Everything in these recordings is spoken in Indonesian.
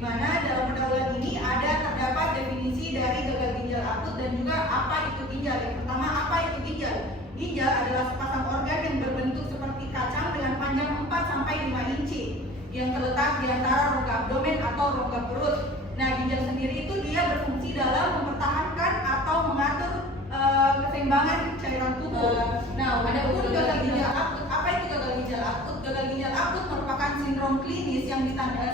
di mana dalam pendahuluan ini terdapat definisi dari gagal ginjal akut dan juga apa itu ginjal. Yang pertama, apa itu ginjal? Ginjal adalah sepasang organ yang berbentuk seperti kacang dengan panjang 4-5 inci yang terletak di antara rongga abdomen atau rongga perut. Nah, ginjal sendiri itu dia berfungsi dalam mempertahankan atau mengatur keseimbangan cairan tubuh. Nah, ada pun gagal ginjal akut. Apa itu gagal ginjal akut? Gagal ginjal akut merupakan sindrom klinis yang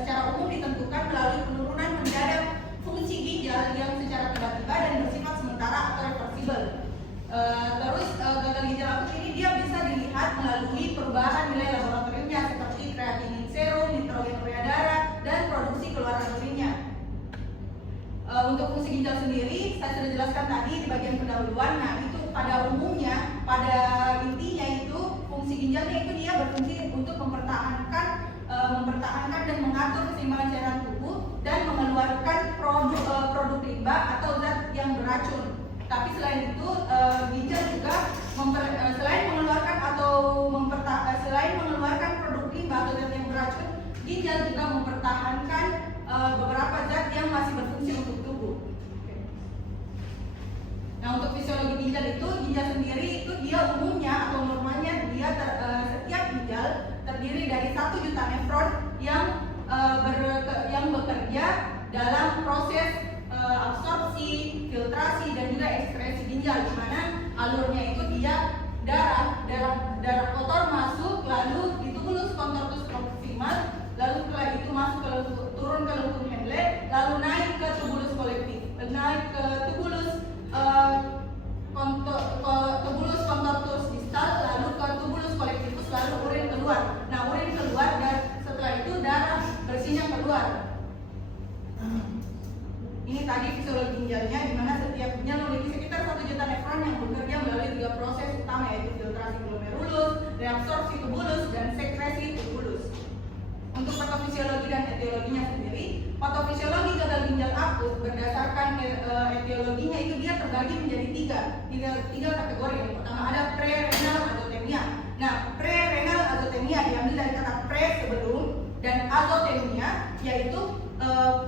secara umum ditentukan melalui penurunan mendadak fungsi ginjal yang secara tiba-tiba dan bersifat sementara atau reversibel. Terus gagal ginjal akut ini dia bisa dilihat melalui perubahan nilai laboratoriumnya seperti kreatinin serum, nitrogen urea darah, dan produksi keluaran urinnya. Untuk fungsi ginjal sendiri saya sudah jelaskan tadi di bagian pendahuluan. Nah, itu pada umumnya, pada intinya itu fungsi ginjalnya itu dia berfungsi untuk mempertahankan dan mengatur keseimbangan cairan tubuh dan mengeluarkan produk limbah atau zat yang beracun. Tapi selain itu ginjal juga selain mengeluarkan produk limbah atau zat yang beracun, ginjal juga mempertahankan beberapa zat yang masih berfungsi untuk tubuh. Nah, untuk fisiologi ginjal itu, ginjal sendiri itu dia umumnya atau normalnya dia setiap ginjal terdiri dari 1 juta nefron yang bekerja dalam proses absorpsi, filtrasi, dan juga ekskresi ginjal, di mana alurnya itu dia darah kotor masuk, lalu ditubulus contortus proximal, lalu setelah itu masuk turun ke lengkung Henle, lalu naik ke tubulus kolektif, naik ke tubulus contortus distal, lalu ke tubulus kolektivus, lalu urin keluar. Nah, urin keluar dan setelah itu darah bersihnya keluar. Ini tadi fisiologi ginjalnya, di mana setiap ginjal memiliki sekitar 1 juta nefron yang bekerja melalui 3 proses utama, yaitu filtrasi glomerulus, reabsorpsi tubulus, dan sekresi tubulus. Untuk patofisiologi dan etiologinya sendiri, patofisiologi gagal ginjal akut berdasarkan etiologinya itu dia terbagi menjadi tiga kategori. Yang pertama ada pre-renal azotemia. Nah, pre-renal azotemia diambil dari kata pre sebelum dan azotemia yaitu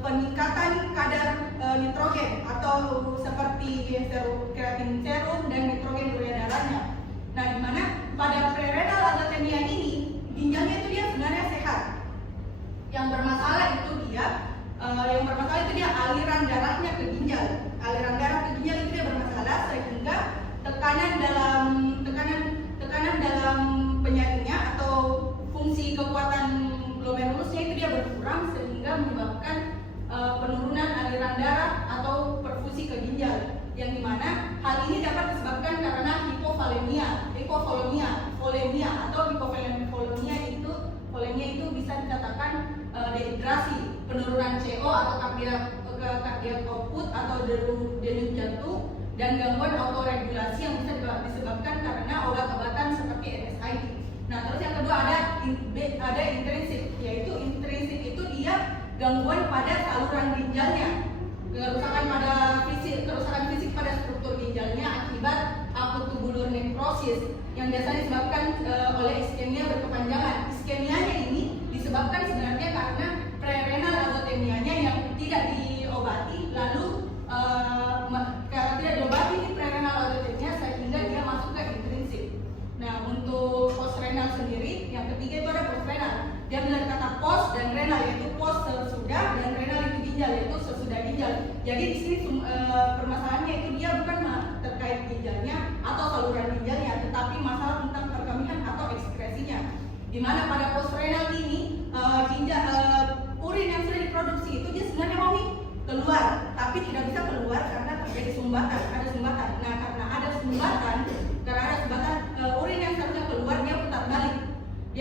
peningkatan kadar nitrogen atau seperti kreatinin serum dan nitrogen urea darahnya. Nah, di mana pada pre-renal azotemia ini ginjalnya itu dia sebenarnya sehat. Yang bermasalah itu dia aliran darahnya ke ginjal. Aliran darah ke ginjal itu dia bermasalah sehingga tekanan dalam penyaringnya atau fungsi kekuatan glomerulusnya itu dia berkurang sehingga menyebabkan penurunan aliran darah atau perfusi ke ginjal. Yang dimana hal ini dapat disebabkan karena hipovolemia atau hipovolemia itu bisa dikatakan dehidrasi, penurunan CO atau cardiac output atau denyut jantung, dan gangguan autoregulasi yang bisa disebabkan karena obat-obatan seperti NSAID. Nah, terus yang kedua ada intrinsik, yaitu intrinsik itu dia gangguan pada saluran ginjalnya, kerusakan fisik pada struktur ginjalnya akibat akut tubular necrosis yang biasanya disebabkan oleh iskemia berkepanjangan. Iskemianya ini disebabkan sebenarnya karena pre-renal azotemianya yang tidak diobati, lalu karena tidak diobati di pre-renal azotemia sehingga dia masuk ke intrinsik. Nah, untuk post-renal sendiri, yang ketiga itu ada post-renal. Dia dari kata post dan renal, yaitu post sesudah dan renal itu ginjal, yaitu sesudah ginjal. Jadi di sini permasalahannya itu dia bukan terkait ginjalnya atau saluran ginjalnya, tetapi masalah tentang perkemihan atau ekskresinya. Di mana pada post-renal ini urin yang sudah diproduksi itu dia sebenarnya mau keluar, tapi tidak bisa keluar karena terjadi sumbatan, ada sumbatan. Nah, karena ada sumbatan, urin yang seharusnya keluar dia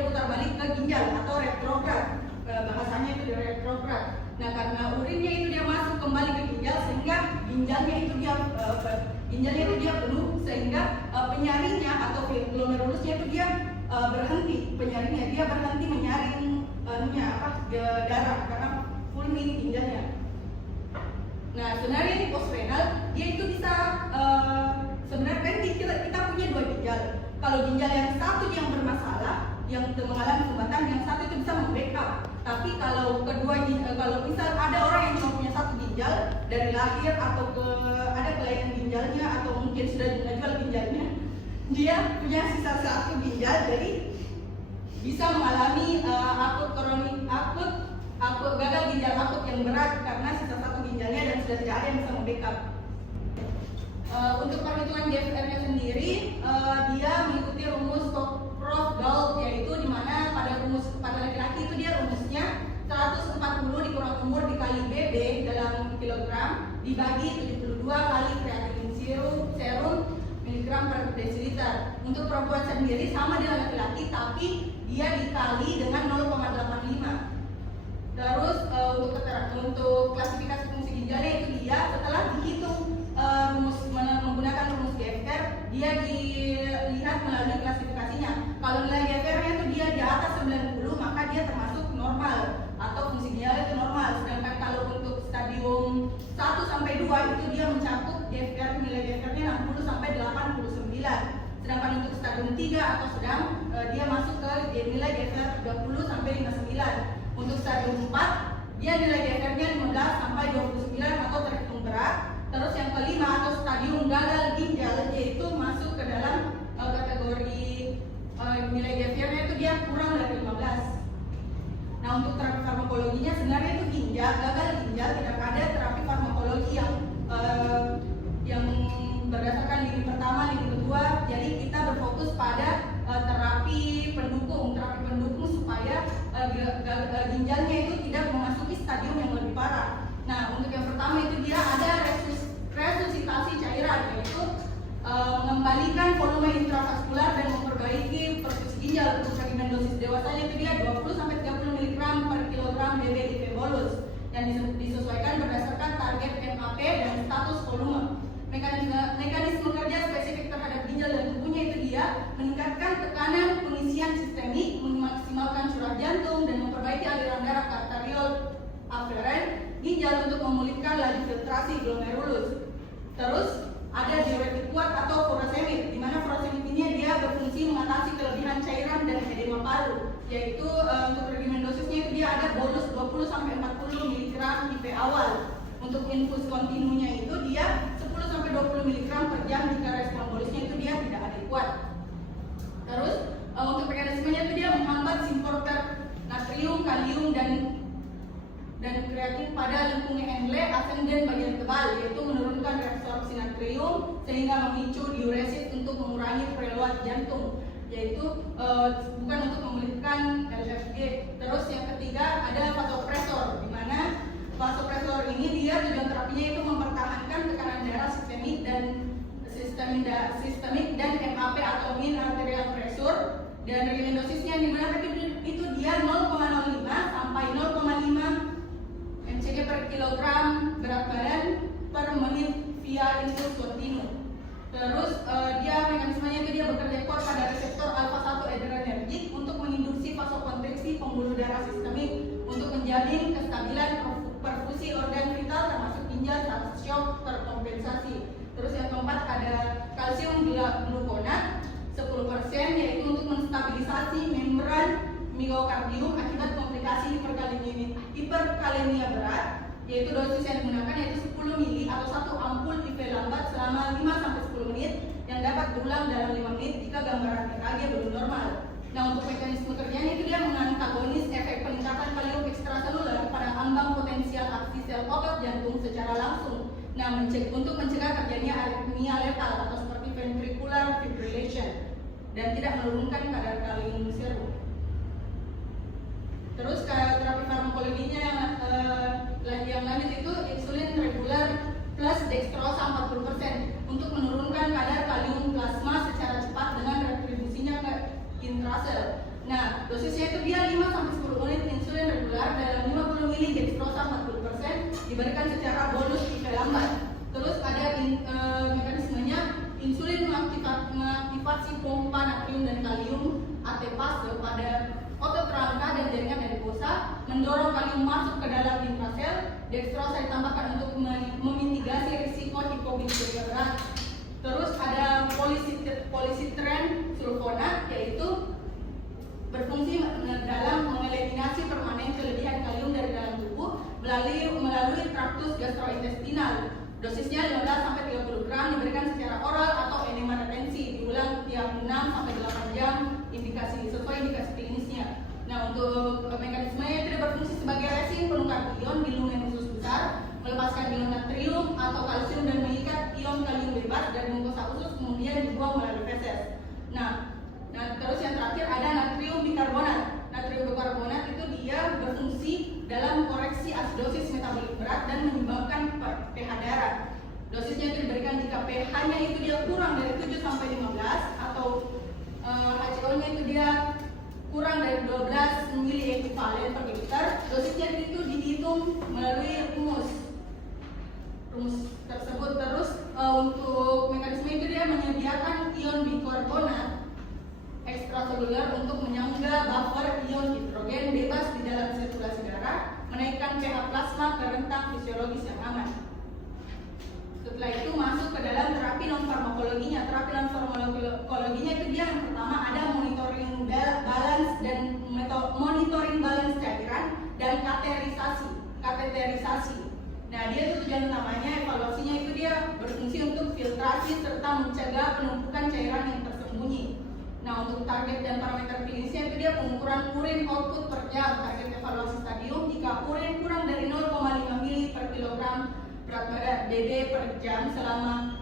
putar balik ke ginjal atau retrograd, bahasanya itu retrograd. Nah, karena urinnya itu dia masuk kembali ke ginjal sehingga ginjalnya itu dia penuh, sehingga penyaringnya atau glomerulusnya itu dia berhenti menyaring darah karena full ginjalnya. Nah, sebenarnya di postrenal dia itu bisa sebenarnya kan kita punya 2 ginjal. Kalau ginjal yang satu yang bermasalah, yang mengalami sumbatan, yang satu itu bisa membackup. Tapi kalau misal ginjal dari lahir atau ada kelainan ginjalnya atau mungkin sudah jual ginjalnya, dia punya sisa satu ginjal, jadi bisa mengalami akut gagal ginjal akut yang berat karena sisa satu ginjalnya dan sudah tidak ada yang bisa membackup. Untuk perhitungan GFR-nya sendiri, dia mengikuti rumus Prof. Gault, yaitu di mana pada laki-laki itu dia rumusnya 140 dikurang umur dikali BB dalam kilogram dibagi 72 kali kreatinin serum miligram per desiliter. Untuk perempuan sendiri sama dengan laki-laki, tapi dia dikali dengan 0,85. Terus untuk klasifikasi fungsi ginjalnya itu dia setelah dihitung menggunakan rumus GFR, dia dilihat melalui klasifikasinya. Kalau nilai GFR-nya itu dia di atas 90, maka dia termasuk normal atau fungsi ginjal itu normal. Sedangkan kalau untuk stadium 1 sampai 2 itu dia mencakup nilai GFR-nya 60 sampai 89. Sedangkan untuk stadium 3 atau sedang, dia masuk ke nilai GFR 30 sampai 59. Untuk stadium 4, dia nilai GFR-nya 15 sampai 29 atau terhitung berat. Terus yang kelima atau stadium gagal ginjal, yaitu masuk ke dalam kategori nilai GFR-nya itu dia kurang dari 15. Nah, untuk terapi farmakologinya sebenarnya itu gagal ginjal tidak ada terapi farmakologi yang berdasarkan lini pertama, lini kedua. Jadi kita berfokus pada terapi pendukung supaya ginjalnya itu tidak memasuki stadium yang lebih parah. Nah, untuk yang pertama itu dia ada resusitasi cairan, yaitu mengembalikan volume intravaskular dan memperbaiki perfusi ginjal. Untuk regimen dosis dewasanya itu dia 20 sampai 30 mg per kilogram BB IV bolus yang disesuaikan berdasarkan target MAP dan status volume. Mekanisme kerja spesifik terhadap ginjal dan tubuhnya itu dia meningkatkan tekanan pengisian sistemik, memaksimalkan curah jantung dan memperbaiki aliran darah ke arteriol aferen ginjal untuk memulihkan laju filtrasi glomerulus. Terus ada diuretik kuat atau furosemid, di mana furosemid ini dia berfungsi mengatasi kelebihan cairan dan edema paru, yaitu untuk regimen dosisnya itu dia ada bolus 20 sampai 40 mg IV awal. Untuk infus kontinunya itu dia 10 sampai 20 mg per jam jika respon bolusnya itu dia tidak adekuat. Terus untuk mekanismenya itu dia menghambat simporter natrium, kalium dan kreatin pada lengkungan Henle ascendent bagian tebal, yaitu menurunkan reabsorpsi natrium sehingga memicu diuresis untuk mengurangi preluat jantung, yaitu bukan untuk memulihkan LFG. Terus yang ketiga ada vasopresor, di mana vasopresor ini dia tujuan terapinya itu mempertahankan tekanan darah sistemik dan MAP atau mean arterial pressure, dan regimen dosisnya yang digunakan itu dia 0,05 sampai 0,5 mcg per kilogram berat badan per menit via infus kontinu. Terus dia mekanismenya itu dia bekerja kuat pada reseptor alpha 1 adrenergic untuk menginduksi vasokonstriksi pembuluh darah sistemik untuk menjamin kestabilan perfusi organ vital termasuk ginjal saat shock terkompensasi. Terus yang keempat ada kalsium gluconat 10%, yaitu untuk menstabilisasi membran miokardium akibat komplikasi hiperkalemia berat, yaitu dosis yang digunakan yaitu 10 mili atau 1 ampul IV lambat selama 5 sampai 10 menit yang dapat berulang dalam 5 menit jika gambaran EKG belum normal. Nah, untuk mekanisme kerjanya itu dia mengantagonis efek peningkatan kalium ekstraseluler pada ambang potensial aksi sel otot jantung secara langsung. Nah, untuk mencegah terjadinya aritmia letal atau seperti ventricular fibrillation dan tidak menurunkan kadar kalium serum. Terus terapi farmakologinya yang lanjut itu insulin reguler plus dextrosa 40% untuk menurunkan kadar kalium plasma secara cepat dengan retribusinya ke intrasel. Nah, dosisnya itu dia 5 sampai 10 unit insulin reguler dalam 50 mili dextrosa 40% diberikan secara bonus IV lambat. Terus ada mekanismenya insulin mengaktifasi pompa natrium dan kalium ATPase pada otot rangka dan jaringan adiposa, mendorong kalium masuk ke dalam intrasel. Dextrosa ditambahkan untuk memitigasi risiko hipoglikemia berat. Terus ada polisitren sulfonat, yaitu berfungsi dalam mengeliminasi permanen kelebihan kalium dari dalam tubuh melalui intratus gastrointestinal. Dosisnya 15-30 gram, diberikan secara oral atau enema retensi, diulang tiap 6-8 jam, indikasi sesuai indikasi klinisnya. Nah, untuk mekanismenya itu berfungsi sebagai resin penukar ion di lumen usus besar, melepaskan ion natrium atau kalsium dan mengikat ion kalium bebas dari mukosa usus, kemudian dibuang melalui feses. Nah, terus yang terakhir ada natrium bikarbonat. Natrium bikarbonat itu dia berfungsi dalam koreksi asidosis metabolik berat dan menyebabkan pH darah. Dosisnya itu diberikan jika pH-nya itu dia kurang dari 7-15 atau HCO-nya itu dia kurang dari 12 mili ekuivalen per liter. Dosisnya itu dihitung melalui rumus tersebut. Terus untuk mekanisme itu dia menyediakan ion bikarbonat ekstraseluler untuk menyangga buffer ion hidrogen bebas di dalam sirkulasi darah, menaikkan pH plasma ke rentang fisiologis yang aman. Setelah itu masuk ke dalam terapi non farmakologinya. Terapi non farmakologinya itu dia yang pertama ada monitoring balance dan monitoring balance cairan dan kateterisasi. Nah, dia itu tujuan utamanya evaluasinya itu dia berfungsi untuk filtrasi serta mencegah penumpukan cairan yang tersembunyi. Nah, untuk target dan parameter klinisnya itu dia pengukuran urin output per jam. Target evaluasi stadium jika urin kurang dari 0,5 mili per kilogram berat badan DB per jam selama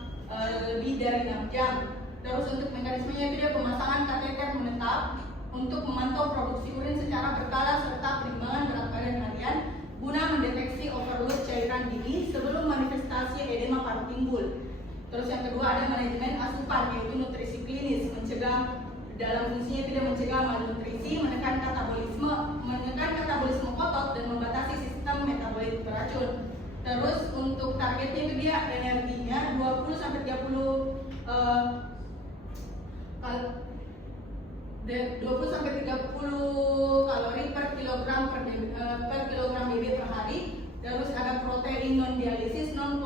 lebih dari 6 jam. Terus untuk mekanismenya itu dia pemasangan kateter menetap untuk memantau produksi urin secara berkala serta perimbangan berat badan harian guna mendeteksi overload cairan dini sebelum manifestasi edema paru timbul. Terus yang kedua ada manajemen asupan, yaitu nutrisi klinis, mencegah dalam fungsinya tidak mencegah malnutrisi, menekan katabolisme otot dan membatasi sistem metabolit beracun. Terus untuk targetnya itu dia energinya 20-30 kalori per kilogram BB per hari. Terus ada protein non dialisis 0,8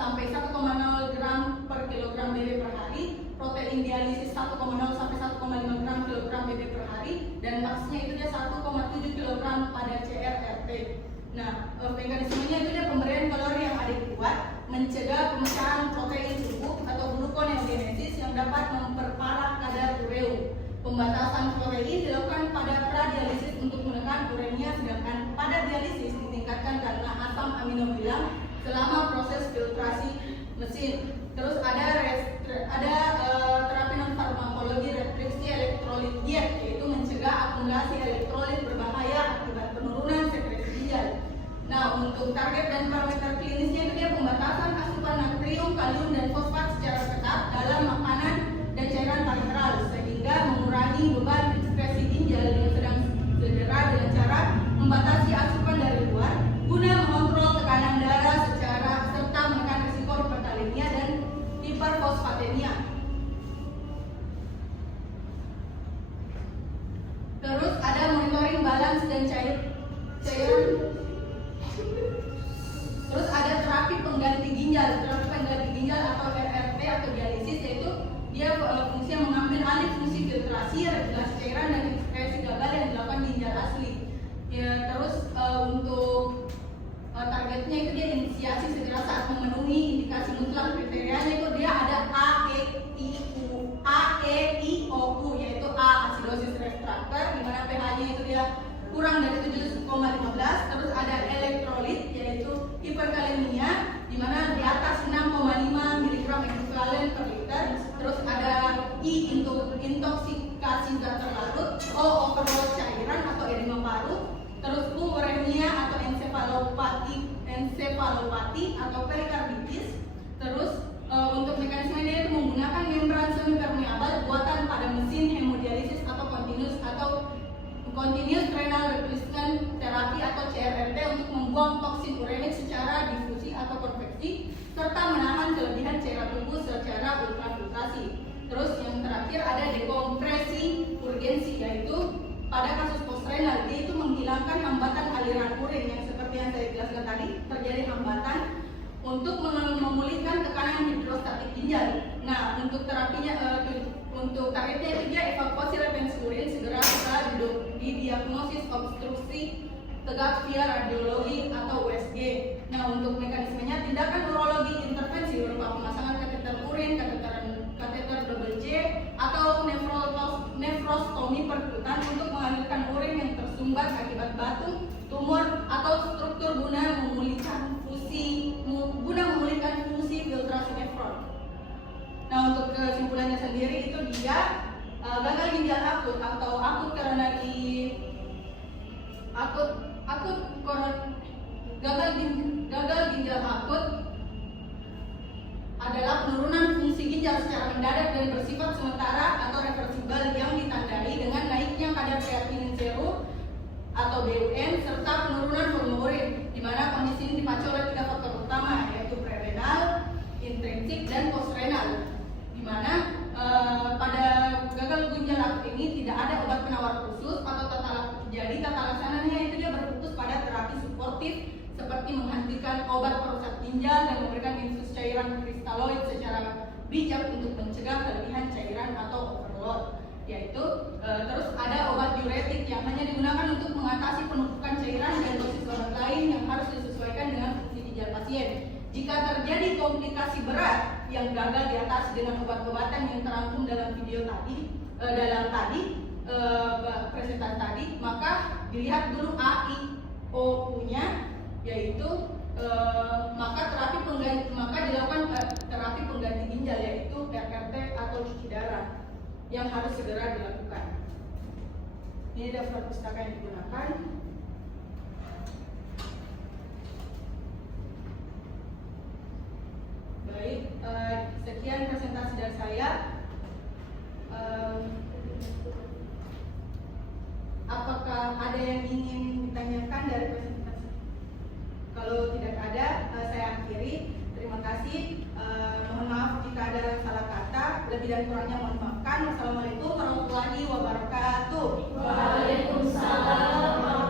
sampai 1,0 gram per kilogram BB per hari, protein dialisis 1,0 sampai 1,5 gram kilogram BB per hari, dan maksnya itu dia 1,7 kilogram pada CRRT. Nah, mekanismenya itu dia pemberian kalori yang adekuat, mencegah pemecahan protein tubuh atau gluconeogenesis yang dapat memperparah kadar ureum. Pembatasan protein dilakukan pada pradialisis untuk menekan uremia, sedangkan pada dialisis ditingkatkan karena asam amino bilang selama proses filtrasi mesin. Terus ada terapi non farmakologi restriksi elektrolit diet, yaitu mencegah akumulasi elektrolit berbahaya akibat penurunan sekresi ginjal. Nah, untuk target dan parameter klinisnya itu dia pembatasan asupan natrium, kalium, dan fosfat secara ketat dalam makanan dan cairan parenteral sehingga mengurangi beban sekresi ginjal yang sedang cedera dengan cara membatasi asupan dari luar guna mengontrol tekanan darah serta menekan risiko hiperkalemia dan hiperfosfatemia. Terus ada monitoring balance dan cairan. Terus ada terapi pengganti ginjal. Terapi pengganti ginjal atau RRT atau dialisis, yaitu dia fungsinya mengambil alih fungsi filtrasi, regulasi cairan dan ekskresi gagal yang dilakukan ginjal asli. Ya, terus untuk targetnya itu dia inisiasi segera saat memenuhi indikasi mutlak. Kriterianya itu dia ada AEIOU, yaitu A acidosis refraktor di mana pH-nya itu dia kurang dari 7,15. Terus ada elektrolit, yaitu hiperkalemia di mana di atas 6,5 mg ekuivalen per liter. Terus ada I intoksikasi zat terlarut, O overload cairan atau edema paru. Terus U uremia atau ensefalopati atau perikarditis. Terus untuk mekanisme ini itu menggunakan membran semipermeabel buatan pada mesin hemodialisis atau continuous renal replacement therapy atau CRRT untuk membuang toksin uremik secara difusi atau konveksi serta menahan kelebihan cairan tubuh secara ultrafiltrasi. Terus yang terakhir ada dekompresi urgensi, yaitu pada kasus postrenal dia itu menghilangkan hambatan aliran urin yang seperti yang saya jelaskan tadi, terjadi hambatan untuk memulihkan tekanan hidrostatik ginjal. Nah, untuk terapinya untuk targetnya itu dia evakuasi retensi urin segera setelah didiagnosis obstruksi tegak via radiologi atau USG. batu, tumor atau struktur guna memulihkan fungsi filtrasi nefron. Nah, untuk kesimpulannya sendiri itu dia gagal ginjal akut atau akut koronari gagal ginjal akut adalah penurunan fungsi ginjal secara mendadak dan bersifat sementara atau reversibel yang ditandai dengan naiknya kadar kreatinin serum atau BUN serta penurunan volume urin, di mana kondisi ini dipacu oleh 3 faktor utama, yaitu prerenal, intrinsik, dan postrenal. Di mana pada gagal ginjal akut ini tidak ada obat penawar khusus atau tata laksananya itu dia berfokus pada terapi suportif seperti menghentikan obat perusak ginjal dan memberikan infus cairan kristaloid secara bijak untuk mencegah kelebihan cairan atau overload. Yaitu terus ada obat diuretik yang hanya digunakan untuk mengatasi penumpukan cairan dan dosis obat lain yang harus disesuaikan dengan fungsi ginjal pasien. Jika terjadi komplikasi berat yang gagal diatasi dengan obat-obatan yang terangkum dalam video tadi, presentasi tadi, maka dilihat dulu AIOU-nya, yaitu maka dilakukan terapi pengganti ginjal, yaitu RRT atau cuci darah yang harus segera dilakukan. Ini daftar pustaka yang digunakan. Baik, sekian presentasi dari saya. Apakah ada yang ingin ditanyakan dari presentasi? Kalau tidak ada, saya akhiri. Terima kasih. Mohon maaf jika ada salah kata. Lebih dan kurangnya mohon maafkan. Wassalamualaikum warahmatullahi wabarakatuh. Waalaikumsalam.